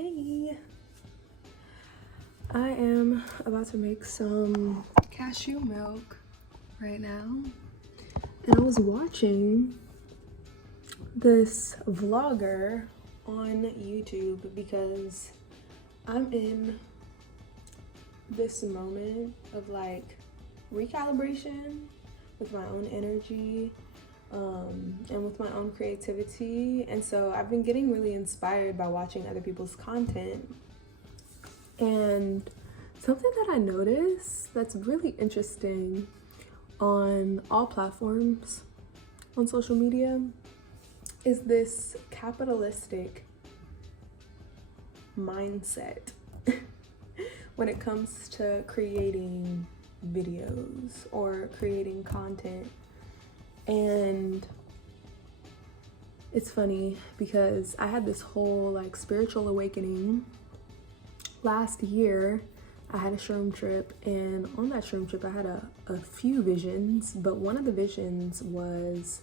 Hey, I am about to make some cashew milk right now, and I was watching this vlogger on YouTube because I'm in this moment of like recalibration with my own energy and with my own creativity, and so I've been getting really inspired by watching other people's content. And something that I noticed that's really interesting on all platforms on social media is this capitalistic mindset when it comes to creating videos or creating content. And it's funny because I had this whole like spiritual awakening last year. I had a shroom trip, and on that shroom trip I had a few visions, but one of the visions was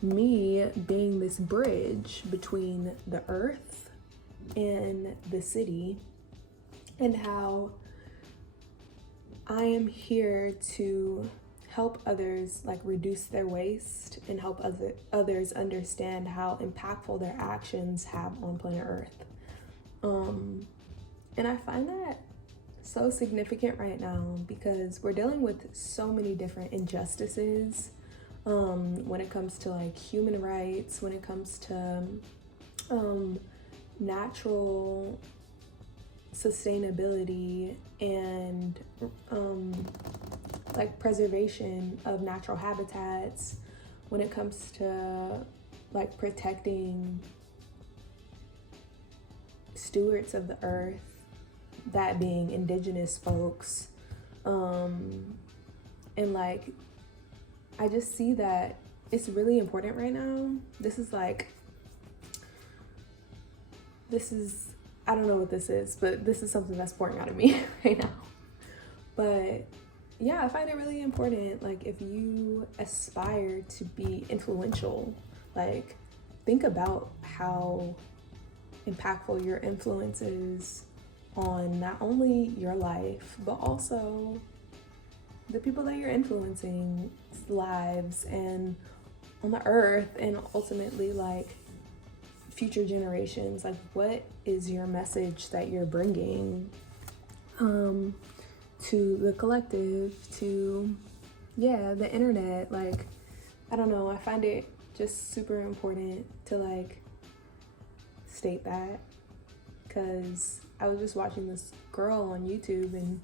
me being this bridge between the earth and the city, and how I am here to help others like reduce their waste and help others understand how impactful their actions have on planet Earth. And I find that so significant right now because we're dealing with so many different injustices when it comes to like human rights, when it comes to natural sustainability and like preservation of natural habitats, when it comes to like protecting stewards of the earth, that being indigenous folks. And like I just see that it's really important right now. This is I don't know what this is, but this is something that's pouring out of me right now. But yeah, I find it really important. Like if you aspire to be influential, like think about how impactful your influence is on not only your life, but also the people that you're influencing lives and on the earth, and ultimately like future generations. Like what is your message that you're bringing to the collective, to the internet? Like I don't know, I find it just super important to like state that, because I was just watching this girl on YouTube, and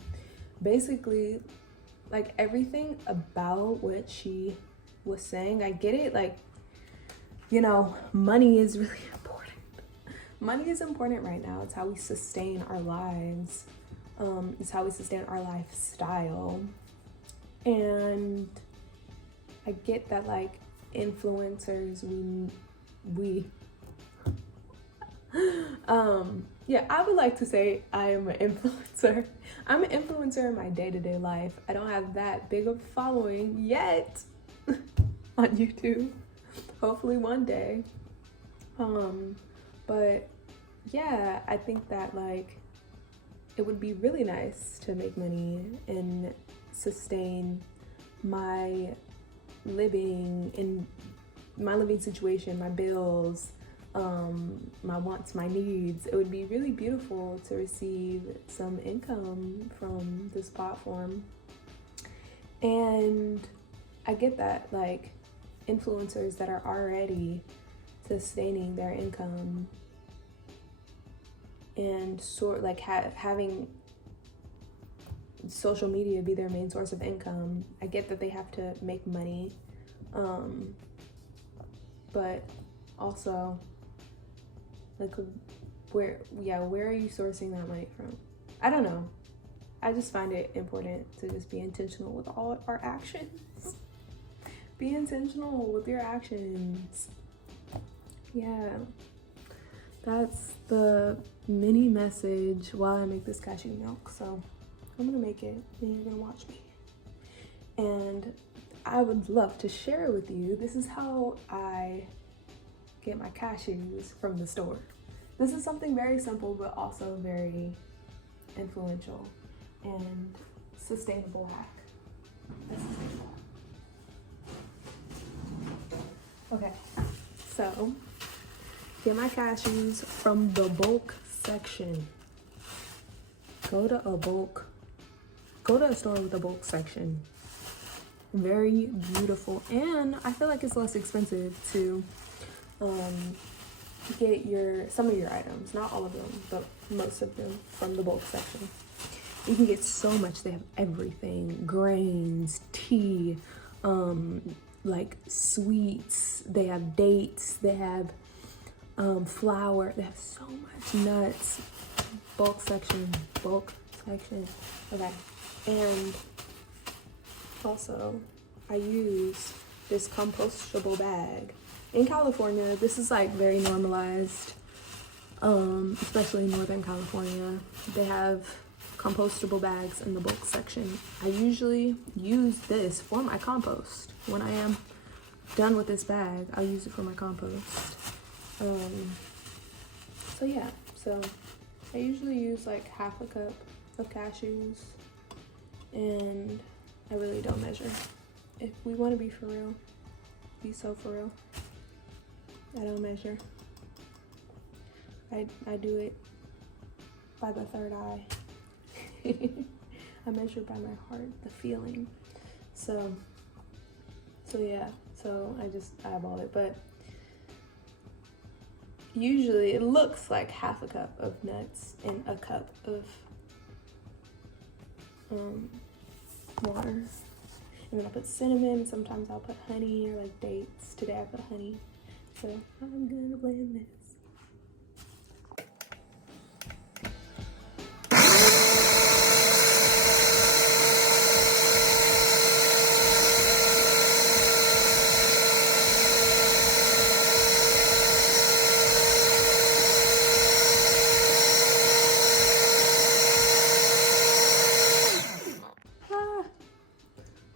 basically like everything about what she was saying, I get it. Like, you know, money is really important. Money is important right now. It's how we sustain our lives. It's how we sustain our lifestyle. And I get that like influencers, we I would like to say I am an influencer. I'm an influencer in my day-to-day life. I don't have that big of a following yet on YouTube. Hopefully one day. But yeah, I think that like it would be really nice to make money and sustain my living situation, my bills, my wants, my needs. It would be really beautiful to receive some income from this platform. And I get that like influencers that are already sustaining their income and having social media be their main source of income, I get that they have to make money, but also like where are you sourcing that money from? I don't know. I just find it important to just be intentional with all our actions. Be intentional with your actions. Yeah, that's the mini message while I make this cashew milk. So I'm gonna make it and you're gonna watch me. And I would love to share it with you. This is how I get my cashews from the store. This is something very simple, but also very influential and sustainable hack. Okay, so get my cashews from the bulk section. Go to a store with a bulk section. Very beautiful, and I feel like it's less expensive to get some of your items, not all of them, but most of them from the bulk section. You can get so much. They have everything: grains, tea, like sweets. They have dates. They have flour. They have so much nuts. Bulk section. Okay, and also I use this compostable bag. In California, this is like very normalized, especially in Northern California. They have compostable bags in the bulk section. I usually use this for my compost. When I am done with this bag, I'll use it for my compost. So yeah, so I usually use like half a cup of cashews, and I really don't measure. If we want to be for real, be so for real, I don't measure. I do it by the third eye. I measure by my heart, the feeling. So yeah, so I just eyeball it, but usually it looks like half a cup of nuts and a cup of water. And then I put cinnamon, sometimes I'll put honey or like dates. Today I put honey. So I'm gonna blend this.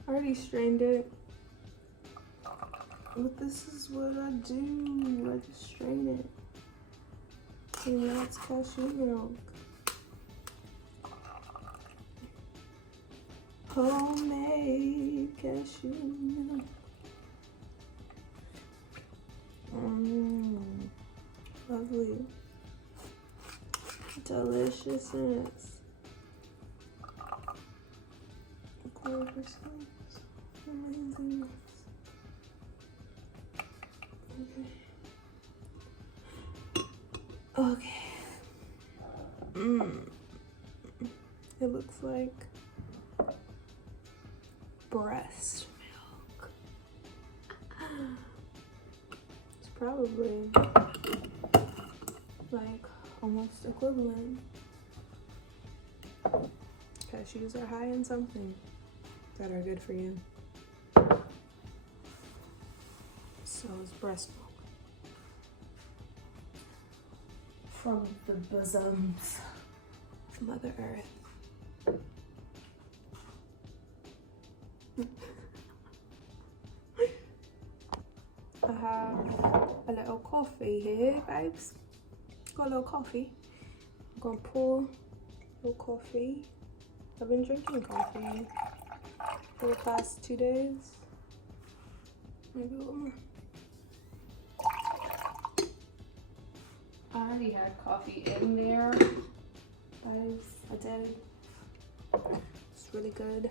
Already strained it, but this is what I do. I just strain it. And now it's cashew milk. Homemade cashew milk. Lovely. Deliciousness. Okay. It looks like breast milk. It's probably like almost equivalent. Cashews are high in something that are good for you. So is breast milk. From the bosoms of Mother Earth. I have a little coffee here, babes. Got a little coffee. I'm gonna pour a little coffee. I've been drinking coffee for the past 2 days. Maybe a little more. I already had coffee in there, guys. I did. It's really good.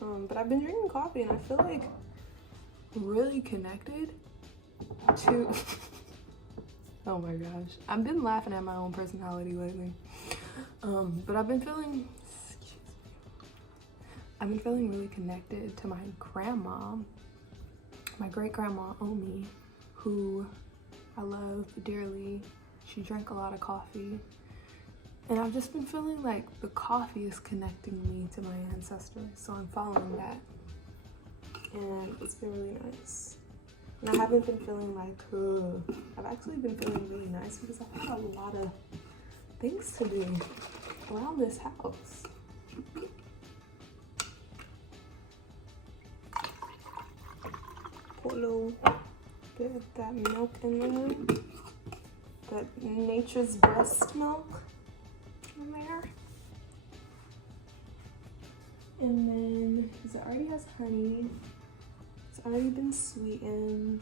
But I've been drinking coffee and I feel like really connected to oh my gosh. I've been laughing at my own personality lately. But I've been feeling really connected to my grandma, my great grandma Omi, who I love dearly. She drank a lot of coffee, and I've just been feeling like the coffee is connecting me to my ancestors, so I'm following that, and it's been really nice. And I haven't been feeling like, I've actually been feeling really nice because I've had a lot of things to do around this house. Put a little bit of that milk in there. got nature's breast milk in there. And then, because it already has honey, it's already been sweetened.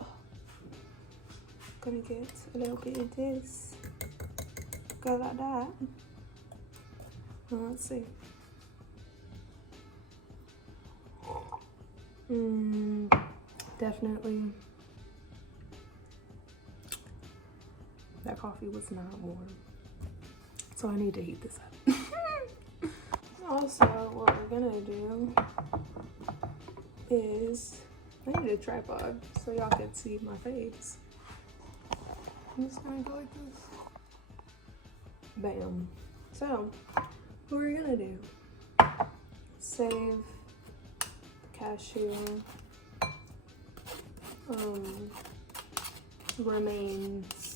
Oh, gonna get a little bit of this. Go like that. Well, let's see. Definitely. That coffee was not warm, so I need to heat this up. Also, what we're gonna do is, I need a tripod so y'all can see my face. I'm just gonna go like this. Bam. So, what we're gonna do, save the cashew remains.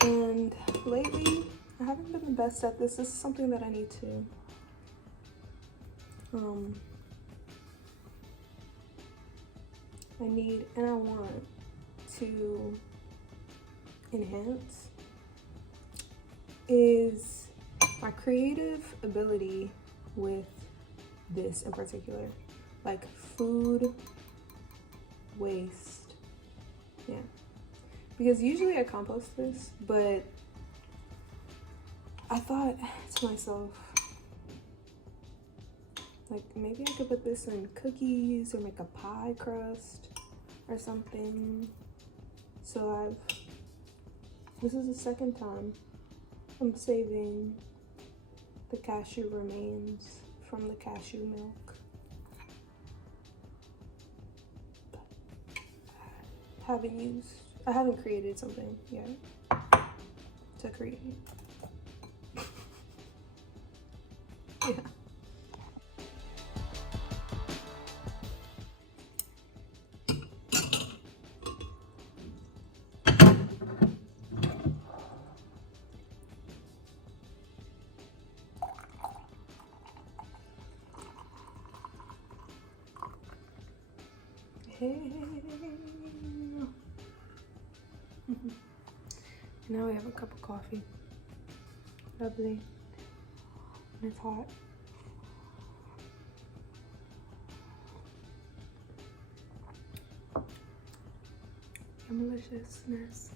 And lately, I haven't been the best at this. This is something that I need to I want to enhance is my creative ability with this in particular, like food waste. Yeah, because usually I compost this, but I thought to myself, like, maybe I could put this in cookies or make a pie crust or something. So this is the second time I'm saving the cashew remains from the cashew milk. I haven't created something yet to create. Yeah. Now we have a cup of coffee. Lovely. And it's hot. Deliciousness.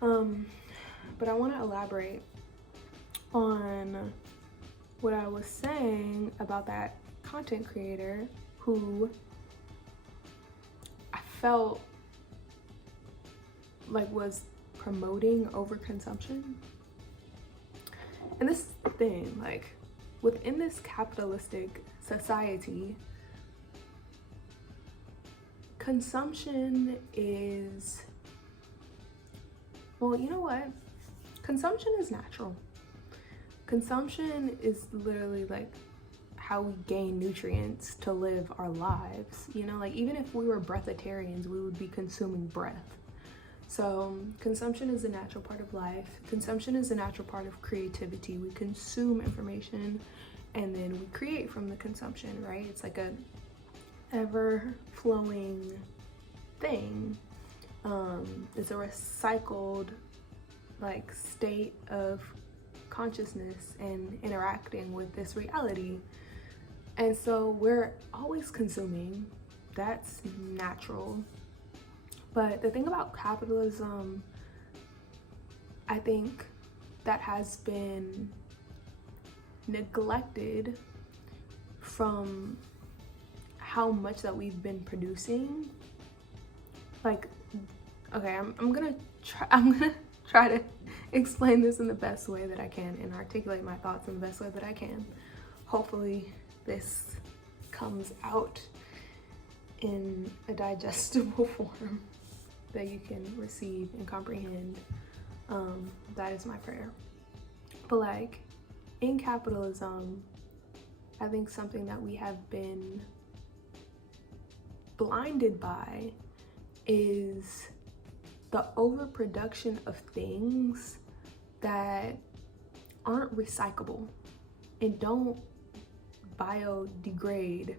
But I want to elaborate on what I was saying about that content creator who I felt like was promoting overconsumption. And this is the thing, like, within this capitalistic society, consumption is, well, you know what? Consumption is natural. Consumption is literally like how we gain nutrients to live our lives. You know, like, even if we were breatharians, we would be consuming breath. So consumption is a natural part of life. Consumption is a natural part of creativity. We consume information and then we create from the consumption, right? It's like a ever-flowing thing. It's a recycled, like, state of consciousness and interacting with this reality. And so we're always consuming. That's natural. But the thing about capitalism, I think that has been neglected from how much that we've been producing. Like, okay, I'm gonna try to explain this in the best way that I can and articulate my thoughts in the best way that I can. Hopefully this comes out in a digestible form that you can receive and comprehend. That is my prayer. But, like, in capitalism, I think something that we have been blinded by is the overproduction of things that aren't recyclable and don't biodegrade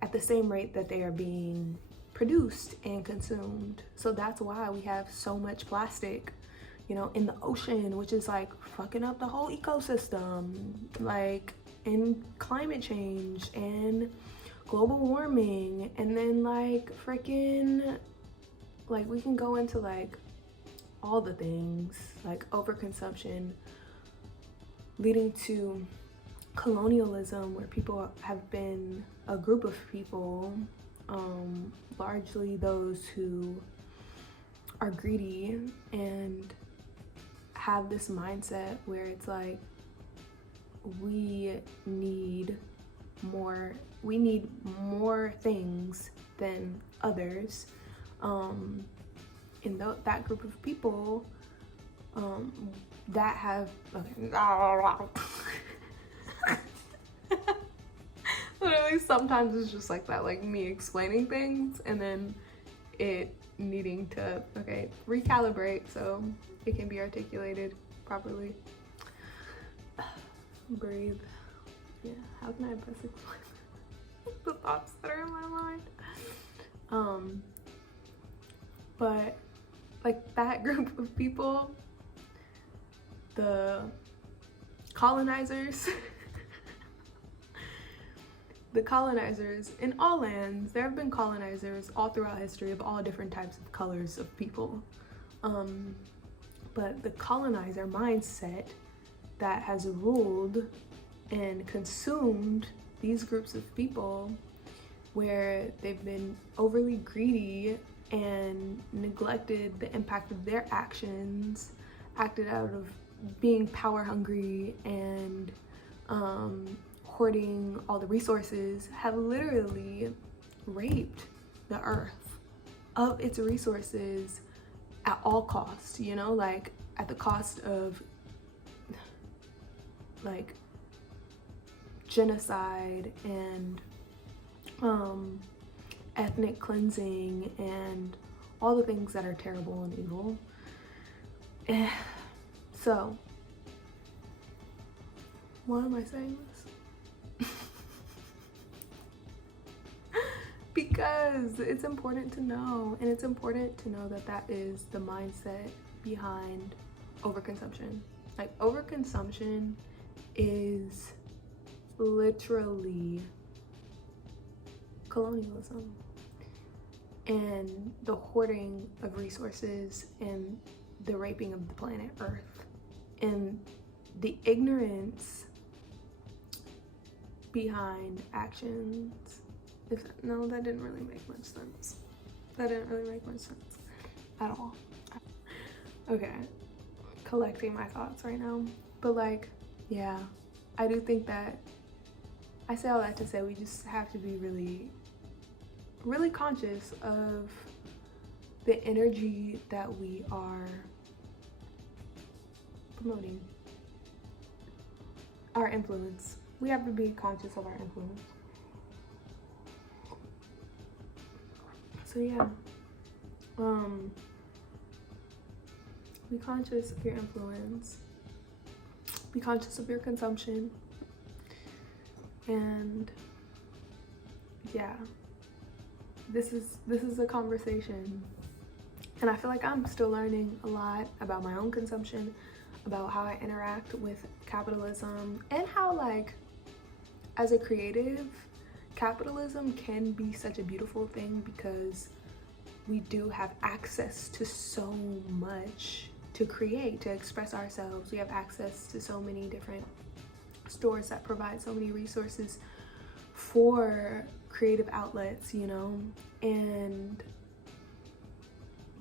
at the same rate that they are being produced and consumed. So that's why we have so much plastic, you know, in the ocean, which is like fucking up the whole ecosystem, like in climate change and global warming. And then like freaking, like we can go into like all the things, like overconsumption leading to colonialism, where people have been a group of people, largely those who are greedy and have this mindset where it's like we need more things than others, and that group of people that have literally sometimes it's just like that, like me explaining things and then it needing to recalibrate so it can be articulated properly. Breathe. Yeah, how can I best explain the thoughts that are in my mind? But like that group of people, the colonizers, the colonizers in all lands, there have been colonizers all throughout history of all different types of colors of people. But the colonizer mindset that has ruled and consumed these groups of people, where they've been overly greedy and neglected the impact of their actions, acted out of being power hungry and hoarding all the resources, have literally raped the earth of its resources at all costs, you know, like at the cost of like genocide and ethnic cleansing and all the things that are terrible and evil. So why am I saying this? Because it's important to know, and it's important to know that that is the mindset behind overconsumption. Like overconsumption is literally colonialism and the hoarding of resources and the raping of the planet Earth and the ignorance behind actions. No, that didn't really make much sense. That didn't really make much sense at all. Okay, collecting my thoughts right now. But like, yeah, I do think that, I say all that to say we just have to be really conscious of the energy that we are promoting. Our influence. We have to be conscious of our influence. So yeah, be conscious of your influence. Be conscious of your consumption. And yeah, this is a conversation, and I feel like I'm still learning a lot about my own consumption, about how I interact with capitalism, and how, like, as a creative, capitalism can be such a beautiful thing because we do have access to so much to create, to express ourselves. We have access to so many different stores that provide so many resources for creative outlets, you know, and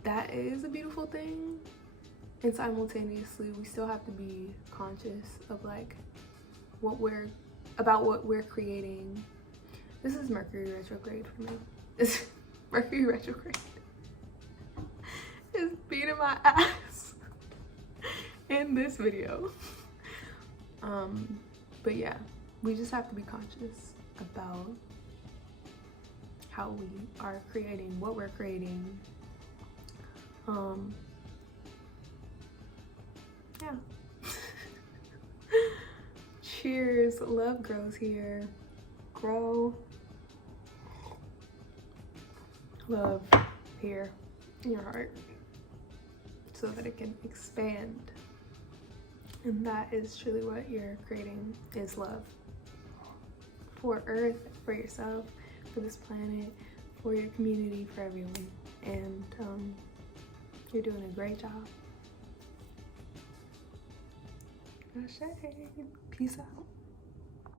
that is a beautiful thing. And simultaneously, we still have to be conscious of like what we're creating. This is Mercury retrograde for me. It's Mercury retrograde is beating my ass in this video. But yeah, we just have to be conscious about how we are creating, what we're creating. Yeah. Cheers. Love grows here. Grow. love here in your heart so that it can expand. And that is truly what you're creating, is love. For Earth, for yourself, for this planet, for your community, for everyone. And you're doing a great job. Peace out.